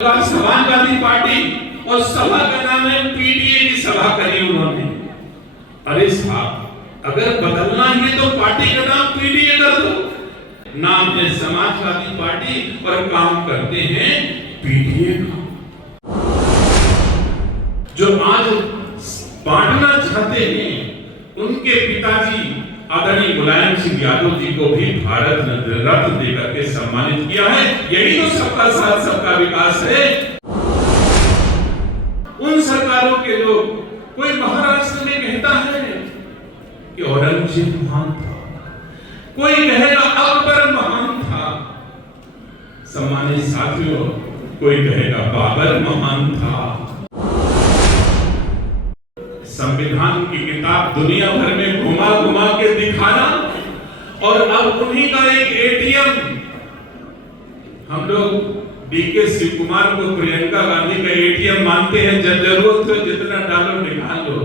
Samajwadi party और सभा का नाम है पीडीए की सभा करी उन्होंने। अरे साहब, अगर बदलना है तो पार्टी का नाम पीडीए कर दो। नाम है समाजवादी पार्टी और काम करते हैं पीडीए का। जो आज बांटना चाहते हैं, उनके पिताजी आदरणीय मुलायम सिंह यादव जी को भी भारत रत्न देकर के सम्मानित किया है। यही तो सबका साथ सबका विकास है। उन सरकारों के लोग, कोई महाराष्ट्र में कहता है कि औरंगजेब महान था, कोई कहेगा अकबर महान था। सम्मानित साथियों, कोई कहेगा बाबर महान था। संविधान की किताब दुनिया भर में घुमा घुमा के दिखाना और अब उन्हीं का एक एटीएम। हम लोग डीके शिव कुमार को प्रियंका गांधी का एटीएम मानते हैं। जब जरूरत हो जितना डालो निकाल लो।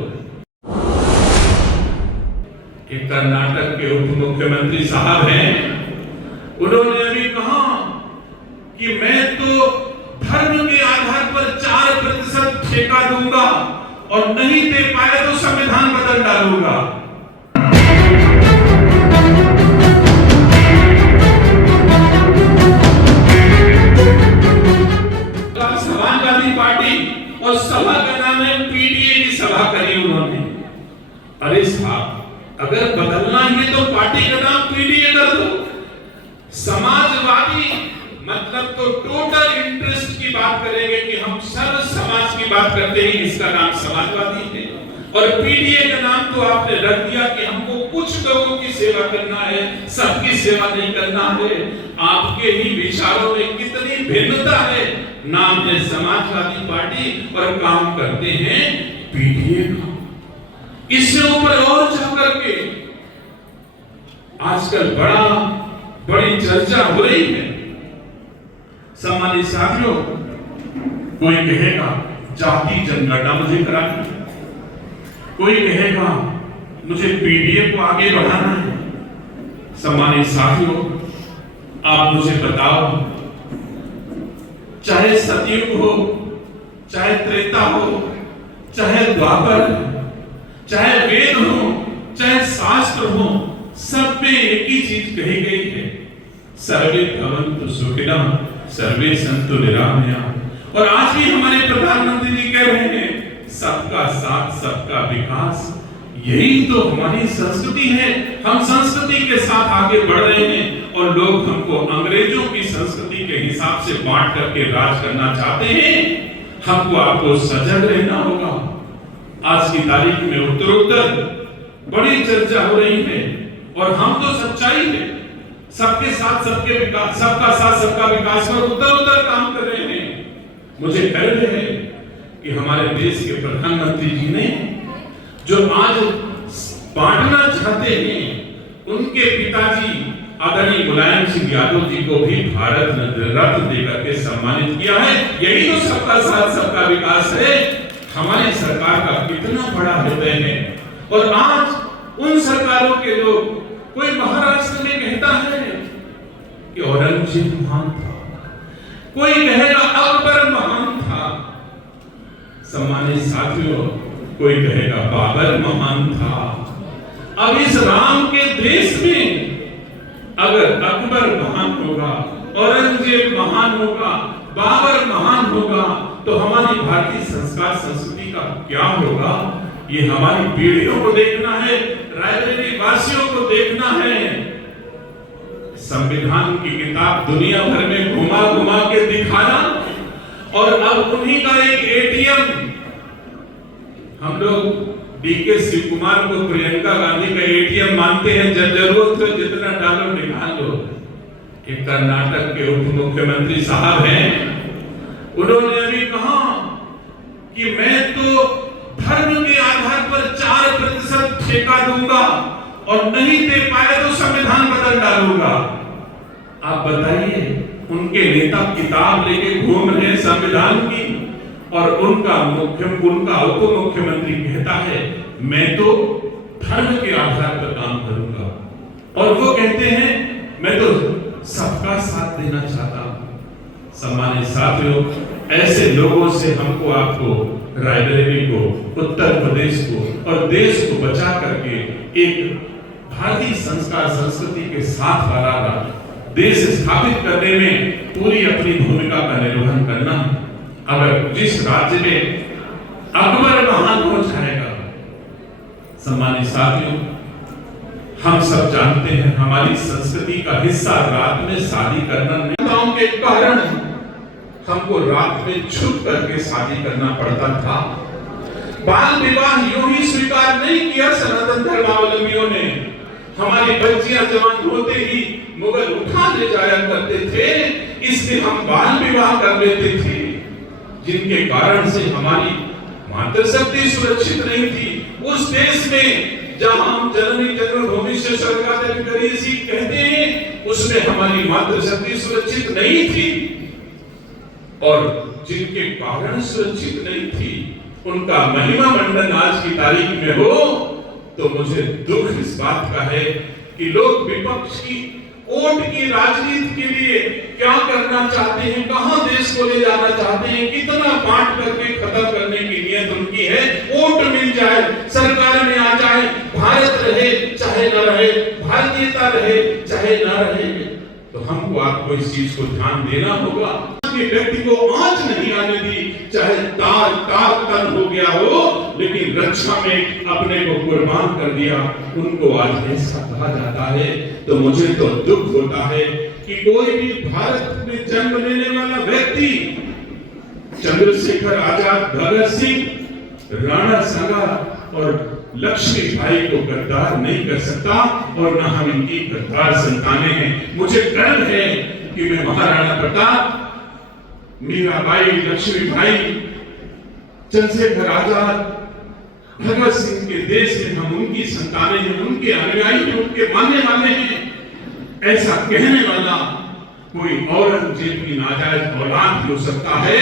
एक कर्नाटक के उप मुख्यमंत्री साहब हैं, उन्होंने अभी कहा कि मैं तो धर्म के आधार पर 4% ठेका दूंगा और नहीं दे पाए तो संविधान बदल डालूंगा। समाजवादी पार्टी और सभा का नाम है पीडीए की सभा करी उन्होंने। अरे साहब, अगर बदलना है तो पार्टी का नाम पीडीए कर दो। समाजवादी मतलब तो टोटल इंटरेस्ट की बात करेंगे कि हम सर्व समाज की बात करते हैं, इसका नाम समाजवादी है। और पीडीए का नाम तो आपने रख दिया कि हमको कुछ लोगों की सेवा करना है, सबकी सेवा नहीं करना है। आपके ही विचारों में कितनी भिन्नता है। नाम है समाजवादी पार्टी और काम करते हैं पीडीए का। इससे ऊपर और जाकर के आजकल बड़ी चर्चा हो रही है। सम्मानित साथियों, कोई कहेगा जाति जनगणना मुझे करानी, कोई कहेगा मुझे पीडीए को आगे बढ़ाना है। सम्मानित साथियों, आप मुझे बताओ, चाहे सतयुग हो, चाहे त्रेता हो, चाहे द्वापर, चाहे वेद हो, चाहे शास्त्र हो, सब में एक ही चीज कही गई है, सर्वे भवन्तु सुखिनः सर्वे सन्तु निरामयाः। और आज भी हमारे प्रधानमंत्री जी कह रहे हैं सबका साथ सबका विकास। यही तो हमारी संस्कृति है। हम संस्कृति के साथ आगे बढ़ रहे हैं और लोग हमको अंग्रेजों की संस्कृति के हिसाब से बांट करके राज करना चाहते हैं। हमको आपको सजग रहना होगा। आज की तारीख में उत्तरोत्तर बड़ी चर्चा हो रही है और हम तो सच्चाई है, सबके साथ सबके विकास, सबका साथ सबका विकास पर उत्तर काम कर रहे हैं। मुझे गर्व है कि हमारे देश के प्रधानमंत्री जी ने जो आज बांटना चाहते हैं, उनके पिताजी आदरणीय मुलायम सिंह यादव जी को भी भारत रत्न देकर के सम्मानित किया है। यही तो सबका साथ सबका विकास है। हमारी सरकार का कितना बड़ा हृदय है। और आज उन सरकारों के लोग, कोई महाराष्ट्र में कहता है कि औरंगजेब महान था, कोई कहेगा अकबर महान था। सम्मानित साथियों, कोई कहेगा बाबर महान था। अब इस राम के देश में अगर अकबर महान होगा, औरंगजेब महान होगा, बाबर महान होगा, तो हमारी भारतीय संस्कार संस्कृति का क्या होगा? ये हमारी पीढ़ियों को देखना है, रायबरेली वासियों को देखना है। संविधान की किताब दुनिया भर में घुमा घुमा के दिखाना और अब उन्हीं का एक एटीएम। हम लोग डीके शिव कुमार को प्रियंका गांधी का एटीएम मानते हैं। जब जरूरत हो जितना डालो निकाल लो। एक कर्नाटक के उप मुख्यमंत्री साहब हैं, उन्होंने अभी कहा कि मैं तो धर्म के आधार पर 4% ठेका दूंगा और नहीं दे पाए तो संविधान बदल डालूंगा। आप बताइए, उनके नेता किताब लेके घूम रहे हैं संविधान की और उनका उप मुख्यमंत्री कहता है मैं तो धर्म के आधार पर काम करूंगा। और वो कहते हैं मैं तो सबका साथ देना चाहता हूं। सम्मानित साथियों, ऐसे लोगों से हमको आपको रायबरेली को, उत्तर प्रदेश को और देश को बचा करके एक भारतीय संस्कार संस्कृति के साथ वाला देश स्थापित करने में पूरी अपनी भूमिका का निर्वहन करना। अगर जिस राज्य में अकबर महान हो जाएगा, सम्मानित साथियों, हम सब जानते हैं हमारी संस्कृति का हिस्सा रात में शादी करना नहीं के कारण हमको रात में छुप करके शादी करना पड़ता था। बाल विवाह यूं ही स्वीकार नहीं किया सनातन धर्मावलंबियों ने। हमारी बच्चियां जवान होते ही मुगल उठा ले जाया करते थे, इसलिए हम बाल विवाह कर लेते थे, जिनके कारण से हमारी मातृशक्ति सुरक्षित नहीं थी। उस देश में जहां हम जननी जन्मभूमि से स्वर्गादपि करीसि कहते हैं, उसमें हमारी मातृशक्ति सुरक्षित नहीं थी, और जिनके कारण सुरक्षित नहीं थी उनका महिमा मंडन आज की तारीख में हो, तो मुझे दुख इस बात का है कि लोग विपक्ष की वोट की राजनीति के लिए क्या करना चाहते हैं, कहां देश को ले जाना चाहते हैं, कितना बांट करके खत्म करने की नीयत उनकी है। वोट मिल जाए, सरकार में आ जाए, भारत रहे चाहे न रहे, भारतीयता रहे चाहे न रहे, तो हमको आपको इस चीज को ध्यान देना होगा। व्यक्ति को आंच नहीं आने दी, चाहे तार तन हो गया हो, लेकिन रक्षा में अपने को कुर्बान कर दिया, उनको आज ऐसा कहा जाता है। तो मुझे तो दुख होता है कि कोई भी भारत में जन्म लेने वाला व्यक्ति चंद्रशेखर आजाद, भगत सिंह, राणा संगा और लक्ष्मीबाई को गद्दार नहीं कर सकता, और न हम इनकी गद्दार संतानें हैं। मुझे गर्व है कि मैं महाराणा प्रताप, मीराबाई, लक्ष्मीबाई, चंद्रशेखर आजाद, भगत सिंह के देश में हम उनकी संतानें हैं, उनके अनुयायी हैं, उनके मानने वाले हैं। ऐसा कहने वाला कोई औरंगजेब की नाजायज औलाद हो सकता है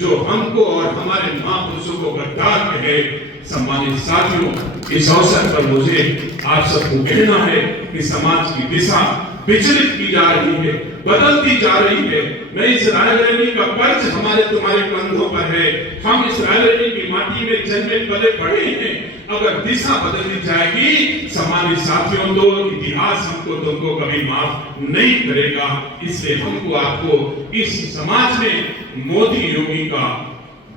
जो हमको और हमारे महापुरुषों को गद्दार कहे। सम्मानित साथियों, इस अवसर पर मुझे आप सबको कहना है कि समाज की दिशा विचलित की जा रही है, बदलती जा रही है। मैं इस रायबरेली का पर्च हमारे तुम्हारे कंधों पर है। हम इस रायबरेली की माटी में जन्मे पले बढ़े हैं। अगर दिशा बदलनी जाएगी, सम्मानित साथियों, तो इतिहास हमको तुमको कभी माफ नहीं करेगा। इसलिए हमको आपको इस समाज में मोदी योगी का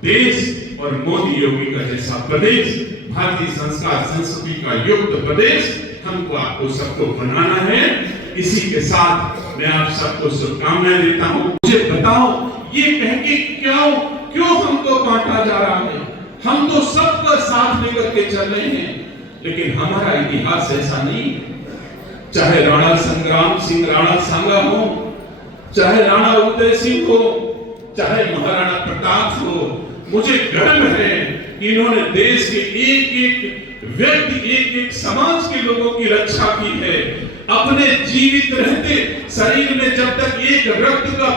देश और मोदी योगी का जैसा प्रदेश, भारतीय संस्कार संस्कृति का युक्त प्रदेश हमको आपको सबको बनाना है। इसी के साथ मैं आप सबको शुभकामनाएं देता हूं। मुझे बताओ, ये कह के क्यों हमको बांटा जा रहा है? हम तो सबका साथ लेकर के चल रहे हैं, लेकिन हमारा इतिहास ऐसा नहीं। चाहे राणा संग्राम सिंह राणा सांगा हो, चाहे राणा उदय सिंह हो, चाहे महाराणा प्रताप हो, मुझे गर्व है कि इन्होंने देश के एक एक व्यक्ति, एक एक समाज के लोगों की रक्षा की है। अपने जीवित रहते शरीर में जब तक एक रक्त का